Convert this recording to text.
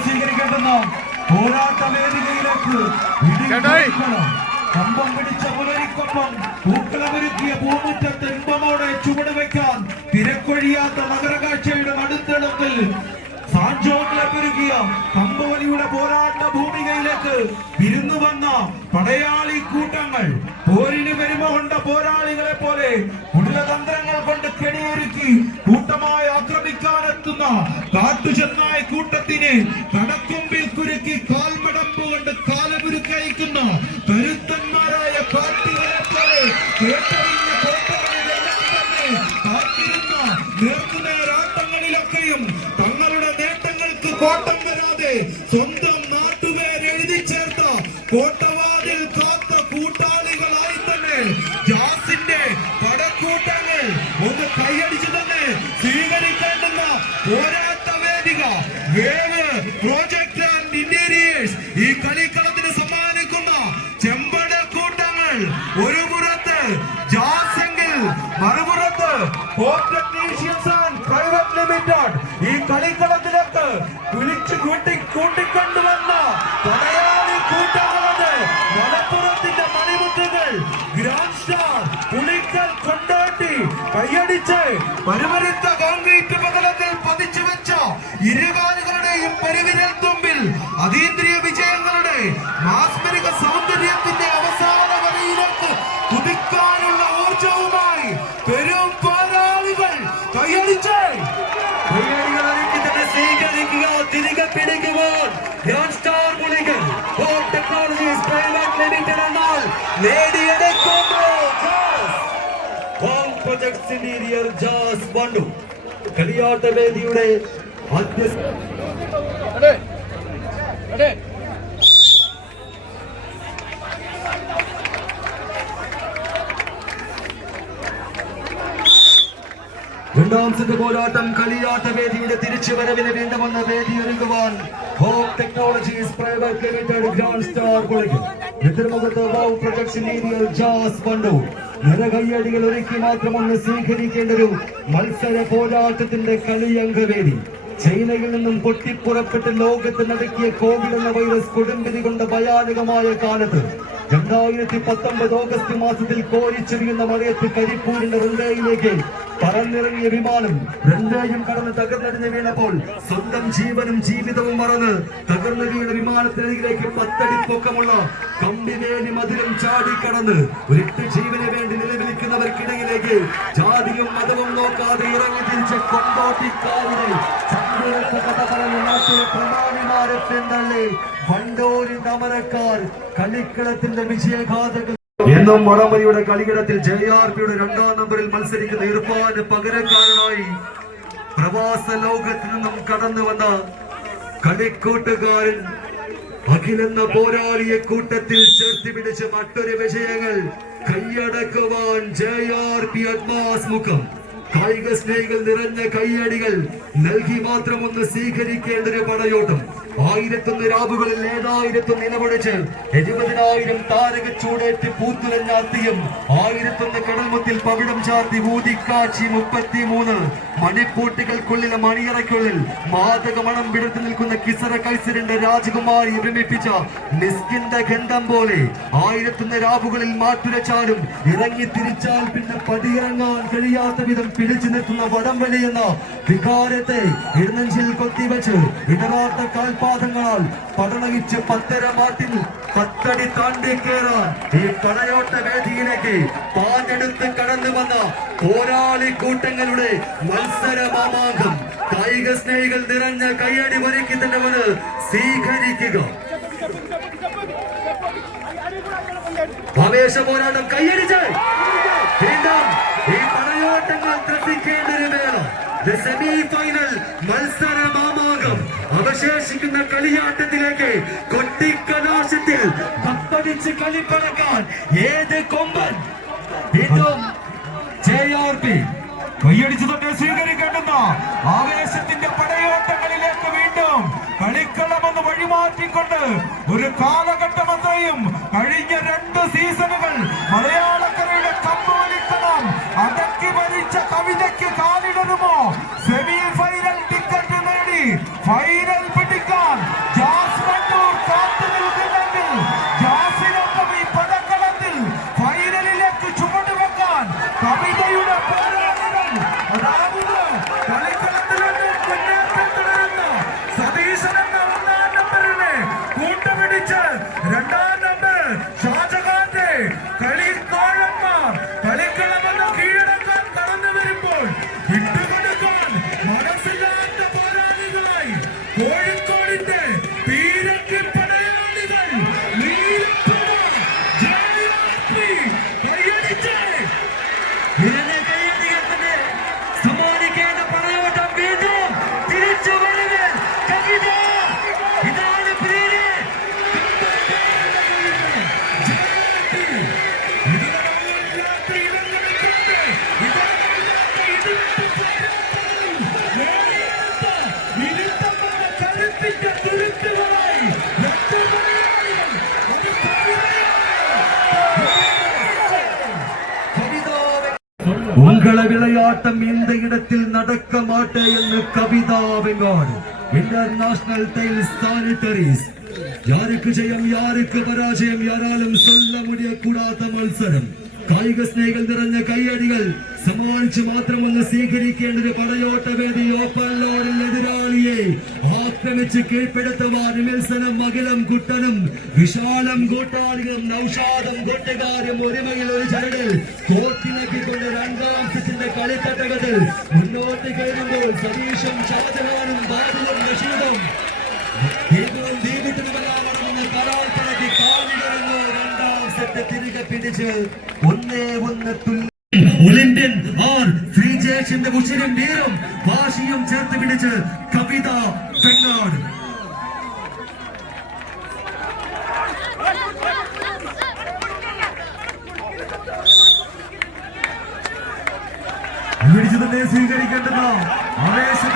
സ്വീകരിക്കേണ്ടുന്ന പോരാട്ട വേദികയിലേക്ക് കമ്പം പിടിച്ച പുലരിക്കൊപ്പം പൂക്കളമൊരുക്കിയ പൂമുറ്റത്ത് ഇമ്പമോടെ ചുവട് വയ്ക്കാൻ തിരക്കൊഴിയാത്ത നഗരകാഴ്ചയുടെ നടുത്തളത്തിൽ സാഞ്ചോട്ടിലെ പെരുകിയ കമ്പവലിയുടെ പോരാട്ട ഭൂമികയിലേക്ക് വിരുന്നു വന്ന പടയാളി കൂട്ടങ്ങൾ പോരിന് പെരുമ കൊണ്ട പോരാളികളെ പോലെ കുടിലതന്ത്രങ്ങൾ കൊണ്ട് കെണിയൊരുക്കി കൂട്ടമായി ആക്രമിക്കാനെത്തുന്ന കാട്ടുചെന്നായ കൂട്ടത്തിന് കടക്കൊമ്പിൽ കുരുക്കി കാൽമടമ്പ് കൊണ്ട് കാലമുരുക്കയക്കുന്ന കരുത്തന്മാരായ പാർട്ടികളെ പോലെ കേട്ടറിഞ്ഞ കോട്ടകളിലെല്ലാം തന്നെ കാത്തിരുന്ന നേർക്കുനേരാട്ടങ്ങളിലൊക്കെയും തങ്ങളുടെ നേട്ടങ്ങൾക്ക് കോട്ടം വരാതെ സ്വന്തം നാട്ടുപേരെഴുതി ചേർത്ത കോട്ടവാതിൽ കാത്ത കൂട്ടാളികളായി തന്നെ ജാസിന്റെ പടക്കൂട്ടങ്ങൾ ഒന്ന് കൈയടിച്ചു തന്നെ സ്വീകരിക്കേണ്ടുന്ന പോരാട്ട വേദിക വേവ് പ്രോജക്ട് ആൻഡ് ഇന്റീരിയേഴ്സ് ഈ കളിക്കളത്തിന് സമ്മാനിക്കുന്ന ചെമ്പട കൂട്ടങ്ങൾ ഒരു പുറത്ത് ജാസെങ്കിൽ മറുപുറത്ത് പ്രൈവറ്റ് ലിമിറ്റഡ് ഈ കളിക്കളത്തിലേക്ക് വിളിച്ചു കൂട്ടിക്കൊണ്ടുവന്ന പടയാളി കൂട്ടങ്ങളത് മലപ്പുറത്തിന്റെ മണിമുട്ടുകൾ ഗ്രാൻഡ് സ്റ്റാർ പുളിക്കൽ കൊണ്ടോട്ടി കൈയടിച്ച് പരുവരുത്ത കോൺക്രീറ്റ് പതലത്തിൽ പതിച്ചു വെച്ച ഇരുകാലുകളുടെയും പെരുവിരൽ തുമ്പിൽ അതീന്ദ്രിയ വിജയങ്ങളുടെ മാസ്മരിക സൗന്ദര്യത്തിന്റെ അവസാന വരയിലേക്ക് കുതിക്കാനുള്ള ഊർജവുമായി പെരും പോരാളികൾ കൈയടിച്ച് സ്വീകരിക്കുക തിരികെ പിടിക്കുവാൻ grand star Pulickal technologies private limited എന്നാൽ നേടിയെടുക്കുന്നു പ്രൊജക്ട്സ് ഇന്റീരിയർ ജാസ് വണ്ടു കളിയാട്ട വേദിയുടെ രണ്ടാം സെറ്റ് പോരാട്ടം കളിയാട്ട വേദിയുടെ തിരിച്ചുവരവിന് വീണ്ടും വന്ന വേദി ഒരുക്കുവാൻ home technologies private limited grand star Pulickal എതിർമുഖത്ത് വൗ പ്രൊജക്ട്സ് ഇന്റീരിയർ ജാസ് വണ്ടു നിറകയ്യടികൾ ഒരുക്കി മാത്രം ഒന്ന് സ്വീകരിക്കേണ്ട ഒരു മത്സര പോരാട്ടത്തിന്റെ കളിയംഗവേദി ചൈനയിൽ നിന്നും പൊട്ടിപ്പുറപ്പെട്ട് ലോകത്ത് നടക്കിയ കോവിഡ് എന്ന വൈറസ് കൊടുമ്പിരി കൊണ്ട ഭയാനകമായ കാലത്ത് 2019 ഓഗസ്റ്റ് മാസത്തിൽ കോരിച്ചെറിയുന്ന മഴയത്ത് കരിപ്പൂരിന്റെ റൺവേയിലേക്ക് പറന്നിറങ്ങിയ വിമാനം റൺവേയും കടന്ന് തകർന്നടിഞ്ഞ് വീണപ്പോൾ സ്വന്തം ജീവനും ജീവിതവും മറന്ന് തകർന്നു വീണ വിമാനത്തിനരികിലേക്ക് 10 അടി പൊക്കമുള്ള കമ്പിവേലി മധുരം ചാടിക്കടന്ന് ഒരിട്ട് ജീവന് വേണ്ടി നിലവിളിക്കുന്നവർക്കിടയിലേക്ക് ജാതിയും മതവും നോക്കാതെ ഇറങ്ങി തിരിച്ച കൊണ്ടോട്ടിക്കാരുടെ കഥ പറഞ്ഞ നാട്ടിലെ പ്രമാണിമാരെ പിന്തള്ളി വണ്ടൂരിന്റെ അമരക്കാർ കളിക്കളത്തിന്റെ വിജയഗാഥകൾ എന്നും വടംവലിയുടെ കളിയിടത്തിൽ JRPയുടെ 2ാം നമ്പറിൽ മത്സരിക്കുന്ന ഇർഫാന് പകരക്കാരനായി പ്രവാസ ലോകത്ത് നിന്നും കടന്നു വന്ന കളിക്കൂട്ടുകാരൻ അഖിലെന്ന പോരാളിയെ കൂട്ടത്തിൽ ചേർത്ത് പിടിച്ച് മറ്റൊരു വിജയങ്ങൾ കൈയടക്കുവാൻ JRP അഡ്വാൻസ് മുഖം കായിക സ്നേഹികൾ നിറഞ്ഞ കൈയടികൾ നൽകി മാത്രം ഒന്ന് സ്വീകരിക്കേണ്ട ഒരു പടയോട്ടം 1001 രാവുകളിൽ 7001 നിലപൊടിച്ച് 70,000 താരക ചൂടേറ്റ് പൂത്തുലഞ്ഞാത്തിയും 1001 കടൽമുത്തിൽ പവിടം ചാർത്തി ഊതിക്കാച്ചി 33 മണിപ്പൂട്ടുകൾക്കുള്ളിലെ മണിയറയ്ക്കുള്ളിൽ മാതക മണം വിടർത്തി നിൽക്കുന്ന കിസറ കൈസരിന്റെ രാജകുമാരി വിരമിപ്പിച്ച മിസ്കിന്റെ ഗന്ധം പോലെ 1001 രാവുകളിൽ മാറ്റുരച്ചാലും ഇറങ്ങി തിരിച്ചാൽ പിന്നെ പടിയിറങ്ങാൻ കഴിയാത്ത വിധം പിടിച്ചു നിർത്തുന്ന വടംവലി എന്ന വികാരത്തെ ഇടനെഞ്ചിൽ കൊത്തിവെച്ച് ഇടറാത്ത കാൽപാദങ്ങളാൽ പടണകിച്ച് 10 മാട്ടിൽ 10 അടി താണ്ടി കയറാൻ ഈ പടയോട്ട വേദിയിലേക്ക് പാഞ്ഞെടുത്ത് കടന്നു വന്ന പോരാളി കൂട്ടങ്ങളുടെ മത്സര മാമാങ്കം കായിക സ്നേഹികൾ നിറഞ്ഞ കയ്യടി ഒരുക്കി തന്നെ വന്ന് സ്വീകരിക്കുക. ആവേശ പോരാട്ടം കയ്യടിച്ച് വീണ്ടും ഈ പടയോട്ടങ്ങൾ ത്രസിക്കേണ്ട ഒരു വേള സെമി ഫൈനൽ മത്സര മാമാങ്കം അവശേഷിക്കുന്ന കളിയാട്ടത്തിലേക്ക് കൊട്ടിക്കലാശത്തിൽ കപ്പടിച്ച് കളിപ്പടക്കാൻ ഏത് കൊമ്പൻ വീണ്ടും JRP കൈയടിച്ചു തന്നെ സ്വീകരിക്കേണ്ടുന്ന ആവേശത്തിന്റെ പടയോട്ടങ്ങളിലേക്ക് വീണ്ടും കളിക്കളമെന്ന് വഴിമാറ്റിക്കൊണ്ട് ഒരു കാലഘട്ടം കവിതയും കഴിഞ്ഞ 2 സീസണുകൾ മലയാളക്കരയുടെ കമ്പോലിക്കണം അടക്കി ഭരിച്ച കവിതയ്ക്ക് കാലിടരുമോ? സെമി ഫൈനൽ ടിക്കറ്റ് നേടി ഫൈനൽ പിടിക്കാൻ ജാസ് വണ്ടൂർ കാത്തു നിൽക്കുന്നെങ്കിൽ ജാസിനൊപ്പം ഈ പടക്കളത്തിൽ ഫൈനലിലേക്ക് ചുവടുവെക്കാൻ കവിതയുടെ പോരാളികൾ അതായത് കളിക്കളത്തിൽ മുന്നേറ്റം തുടരുന്ന സതീശൻ എന്ന 1-ാം നമ്പറിനെ കൂട്ടുപിടിച്ച് 2-ാം നമ്പർ ഷാജഹാന്റെ കളിക്കോഴന്മാർ കളിക്കളമെന്ന് കീഴടക്കാൻ കടന്നു വരുമ്പോൾ വിട്ടുകൊടുക്കാൻ മനസ്സില്ലാത്ത പോരാളികളായി കോഴിക്കോടിന്റെ പീരങ്കി പടയാളികൾ നീലപ്പുഴ ജയയാത്രി കൈയടിച്ച് സമ്മാനിക്കേണ്ട പടയോട്ടം വീണ്ടും തിരിച്ചു വരവ് കവിത. ഇതാണ് പേര് உங்கள விளையாட்டம் இந்த இடத்தில் நடக்க மாட்டே என்று கவிதா வெங்காடு இன்டர்நேஷனல் டைல்ஸ் சானிட்டரிஸ். யாருக்கு ஜெயம் யாருக்கு பராஜயம் யாராலும் சொல்ல முடியக்கூடாத മത്സരം. കായിക സ്നേഹികൾ നിറഞ്ഞ കൈയടികൾ സമ്മാനിച്ച് മാത്രമൊന്ന് സ്വീകരിക്കേണ്ട ഒരു പടയോട്ടവേദി. ഓപ്പൺ ലോഡിൽ എതിരാളിയെ ആക്രമിച്ച് കീഴ്പ്പെടുത്തുവാൻ വിൽസനും അഖിലും കുട്ടനും വിശാലം കൂട്ടാളികളും നൌഷാദും കൂട്ടുകാരും ഒരുമയിൽ ഒരു ചരടിൽ കോർത്തിണക്കിക്കൊണ്ട് 2-ാം സെറ്റിന്റെ കളിത്തട്ടകത്തിൽ മുന്നോട്ട് കയറുമ്പോൾ സതീഷും ഷാജഹാനും ബാദിലും റഷീദും ദീപിട്ടുമെല്ലാം അടങ്ങുന്ന കരാൾത്തിണക്കി കാലിടങ്ങ് 2-ാം സെറ്റ് തിരികെ പിടിച്ച് 1-1 തുല്യ ഒളിമ്പ്യൻ ആർ ശ്രീജേഷിന്റെ ഉശിരും വീരും വാശിയും ചേർത്ത് പിടിച്ച് കവിത വെങ്ങാട്. പിടിച്ചു തന്നെ സ്വീകരിക്കേണ്ടത് ആവേശം